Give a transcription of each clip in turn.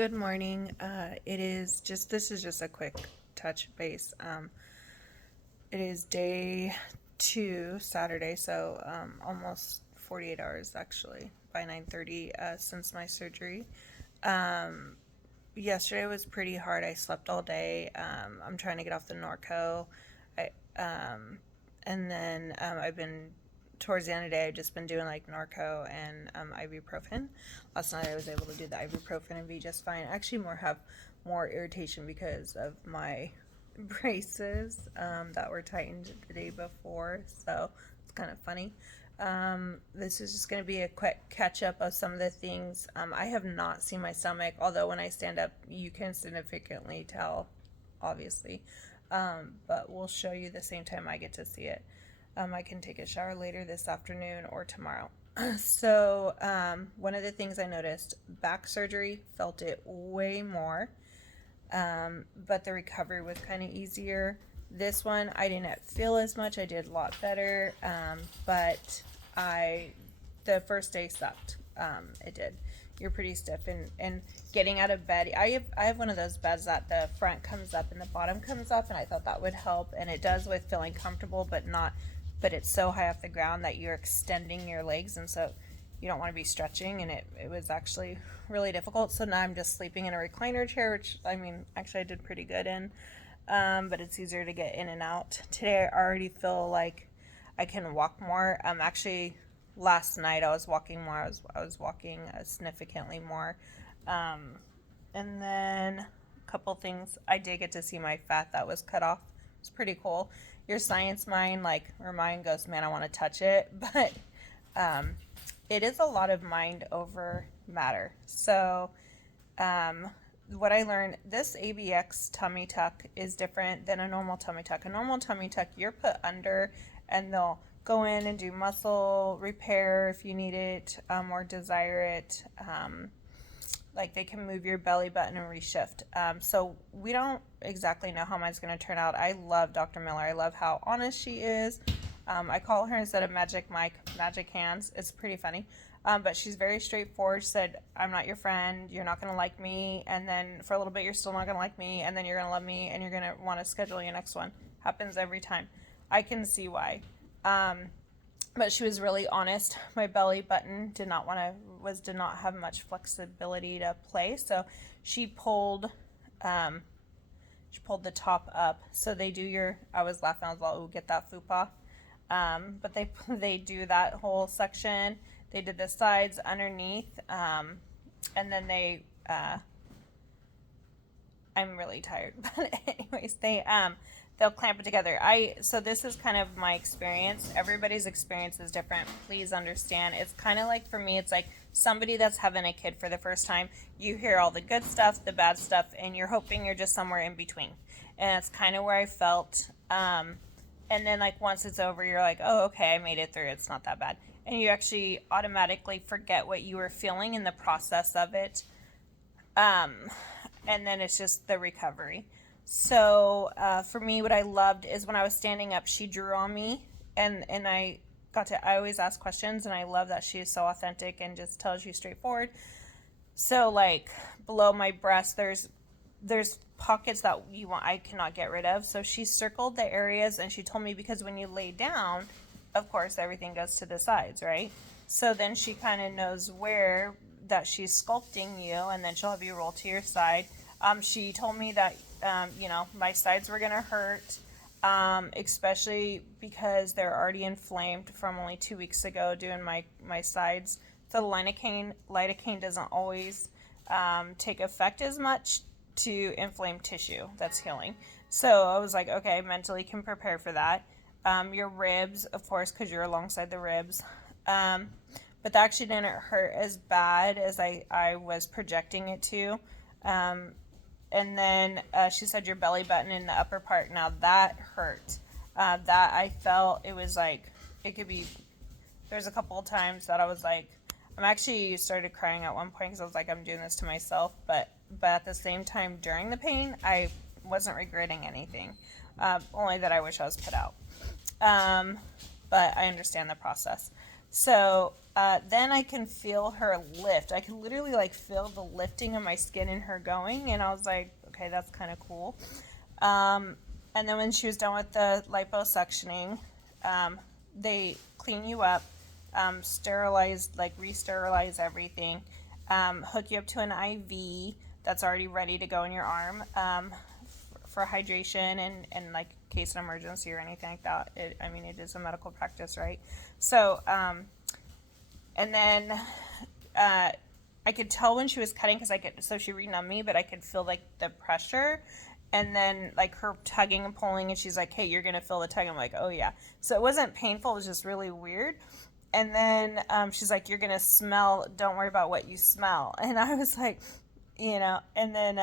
Good morning. This is just a quick touch base. It is day 2, Saturday, so almost 48 hours actually by 9:30 since my surgery. Um, Yesterday was pretty hard. I slept all day. I'm trying to get off the Norco. I, and then I've been towards the end of the day, I've just been doing like Norco and ibuprofen. Last night I was able to do the ibuprofen and be just fine. I actually have more irritation because of my braces that were tightened the day before, so it's kind of funny. This is just going to be a quick catch up of some of the things. I have not seen my stomach, although when I stand up, you can significantly tell, obviously. But we'll show you the same time I get to see it. I can take a shower later this afternoon or tomorrow. So, one of the things I noticed, back surgery, felt it way more, but the recovery was kind of easier. This one, I didn't feel as much. I did a lot better, but the first day sucked. It did. You're pretty stiff, and getting out of bed. I have one of those beds that the front comes up and the bottom comes up, and I thought that would help, and it does with feeling comfortable, but not. But it's so high off the ground that you're extending your legs, and so you don't want to be stretching, and it was actually really difficult. So now I'm just sleeping in a recliner chair, which I mean, actually I did pretty good in, but it's easier to get in and out. Today I already feel like I can walk more. Actually, last night I was walking more. I was walking significantly more, and then a couple things. I did get to see my fat that was cut off. It's pretty cool. Your science mind, or mind goes, man, I want to touch it, but it is a lot of mind over matter. So what I learned, this ABEX tummy tuck is different than a normal tummy tuck. A normal tummy tuck, you're put under, and they'll go in and do muscle repair if you need it or desire it. Like they can move your belly button and reshift. So we don't exactly know how mine's going to turn out. I love Dr. Miller. I love how honest she is. I call her, instead of Magic Mike, Magic Hands. It's pretty funny. But she's very straightforward. She said, I'm not your friend. You're not going to like me. And then for a little bit, you're still not going to like me. And then you're going to love me. And you're going to want to schedule your next one. Happens every time. I can see why. But she was really honest. My belly button did not have much flexibility to play, so she pulled the top up. So they do I was laughing, I was like, "Oh, get that fupa," but they do that whole section. They did the sides underneath, and then I'm really tired, but anyways, they'll clamp it together. So this is kind of my experience. Everybody's experience is different. Please understand. It's kind of like, for me, it's like somebody that's having a kid for the first time. You hear all the good stuff, the bad stuff, and you're hoping you're just somewhere in between. And that's kind of where I felt. And then once it's over, you're like, oh, okay, I made it through. It's not that bad. And you actually automatically forget what you were feeling in the process of it. And then it's just the recovery. So for me, what I loved is when I was standing up, she drew on me, and I always ask questions, and I love that she is so authentic and just tells you straightforward. So below my breast, there's pockets that I cannot get rid of. So she circled the areas, and she told me, because when you lay down, of course, everything goes to the sides, right? So then she kind of knows where that she's sculpting you, and then she'll have you roll to your side. She told me that, my sides were going to hurt, especially because they're already inflamed from only 2 weeks ago doing my sides. So the lidocaine doesn't always take effect as much to inflamed tissue that's healing. So I was like, okay, I mentally can prepare for that. Your ribs, of course, because you're alongside the ribs. But that actually didn't hurt as bad as I was projecting it to. And then she said your belly button in the upper part. Now that hurt. That I felt, it was like, it could be, there's a couple of times that I was like, I'm actually started crying at one point because I was like, I'm doing this to myself. But at the same time, during the pain, I wasn't regretting anything. Only that I wish I was put out. But I understand the process. So then I can feel her lift. I can literally like feel the lifting of my skin and her going, and I was like, okay, that's kind of cool. Um, and then when she was done with the liposuctioning, they clean you up, sterilize, like re-sterilize everything, hook you up to an IV that's already ready to go in your arm, for hydration and like case of emergency or anything like that. I mean, it is a medical practice, right? So, and then I could tell when she was cutting because so she renumbed me, but I could feel like the pressure and then like her tugging and pulling, and she's like, hey, you're gonna feel the tug. I'm like, oh yeah. So it wasn't painful, it was just really weird. And then she's like, you're gonna smell, don't worry about what you smell. And I was like, and then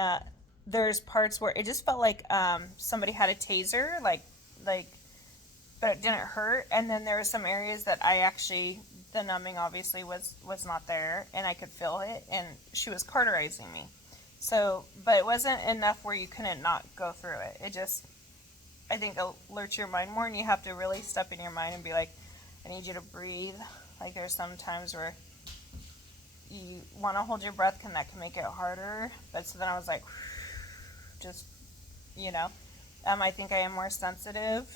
there's parts where it just felt like somebody had a taser, like but it didn't hurt. And then there were some areas that the numbing obviously was not there, and I could feel it, and she was cauterizing me. So, but it wasn't enough where you couldn't not go through it. It just, I think, alerts your mind more, and you have to really step in your mind and be like, I need you to breathe. Like there's some times where you want to hold your breath, and that can make it harder. But so then I was like, just, you know, I think I am more sensitive.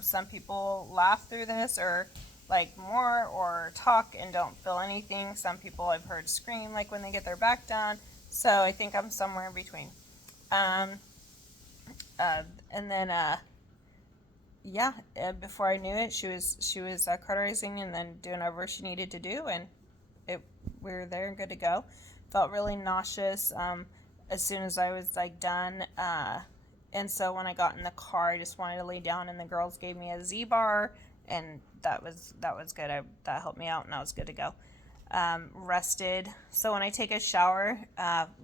Some people laugh through this or like more or talk and don't feel anything. Some people I've heard scream like when they get their back done. So I think I'm somewhere in between. Um, and then yeah, before I knew it, she was cauterizing and then doing whatever she needed to do, and we were there and good to go. Felt really nauseous as soon as I was like done. And so when I got in the car, I just wanted to lay down, and the girls gave me a Z-bar, and that was good. That helped me out, and I was good to go. Rested. So when I take a shower,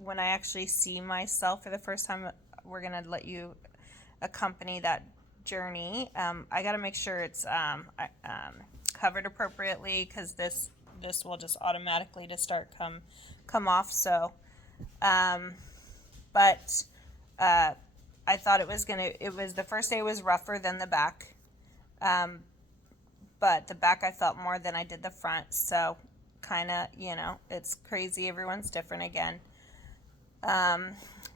when I actually see myself for the first time, we're gonna let you accompany that journey. I got to make sure it's covered appropriately because this will just automatically just start come off. So, but I thought it was the first day was rougher than the back, but the back I felt more than I did the front. So, kind of, it's crazy. Everyone's different again.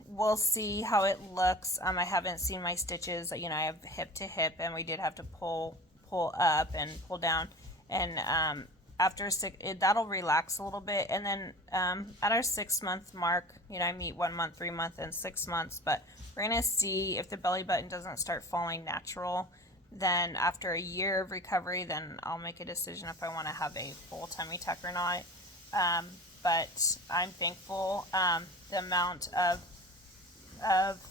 We'll see how it looks. I haven't seen my stitches. I have hip to hip, and we did have to pull up and pull down. And after that'll relax a little bit. And then at our 6-month mark, I meet 1 month, 3 month, and 6 months. But we're gonna see if the belly button doesn't start falling natural. Then after a year of recovery, then I'll make a decision if I want to have a full tummy tuck or not. But I'm thankful. The amount of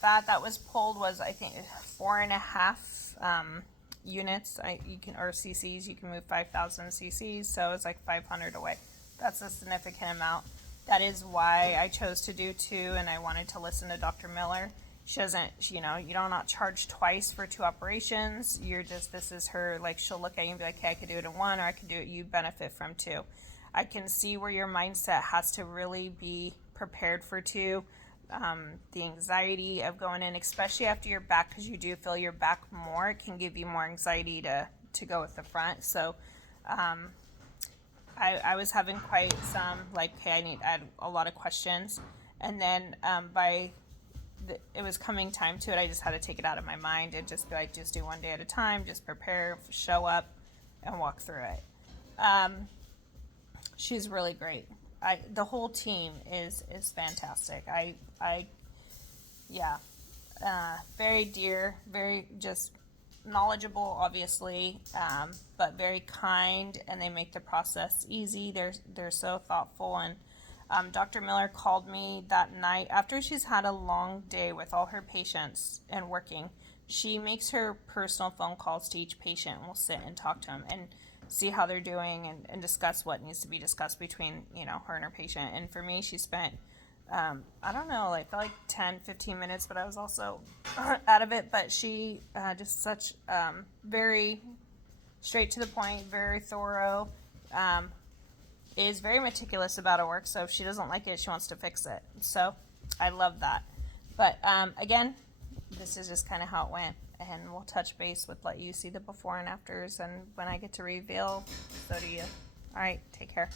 fat that was pulled was, I think, 4.5 units. Or cc's. You can move 5,000 cc's, so it's like 500 away. That's a significant amount. That is why I chose to do 2, and I wanted to listen to Dr. Miller. She doesn't, you do not charge twice for 2 operations. This is her, like, she'll look at you and be like, hey, I could do it in 1, or I could do it, you benefit from 2. I can see where your mindset has to really be prepared for 2. The anxiety of going in, especially after your back, because you do feel your back more, it can give you more anxiety to go with the front. So I was having quite some, like, hey, I had a lot of questions. And then it was coming time to it, I just had to take it out of my mind and just be like, just do 1 day at a time, just prepare, show up, and walk through it. She's really great. The whole team is fantastic. Very dear, very just knowledgeable, obviously, but very kind, and they make the process easy. They're so thoughtful. And Dr. Miller called me that night after she's had a long day with all her patients and working. She makes her personal phone calls to each patient, and will sit and talk to them and see how they're doing, and discuss what needs to be discussed between her and her patient. And for me, she spent I don't know, like, felt like 10-15 minutes, but I was also out of it. But she just such very straight to the point, very thorough, is very meticulous about her work. So if she doesn't like it, she wants to fix it. So I love that. But again, this is just kind of how it went. And we'll touch base with, let you see the before and afters, and when I get to reveal, so do you. All right, take care.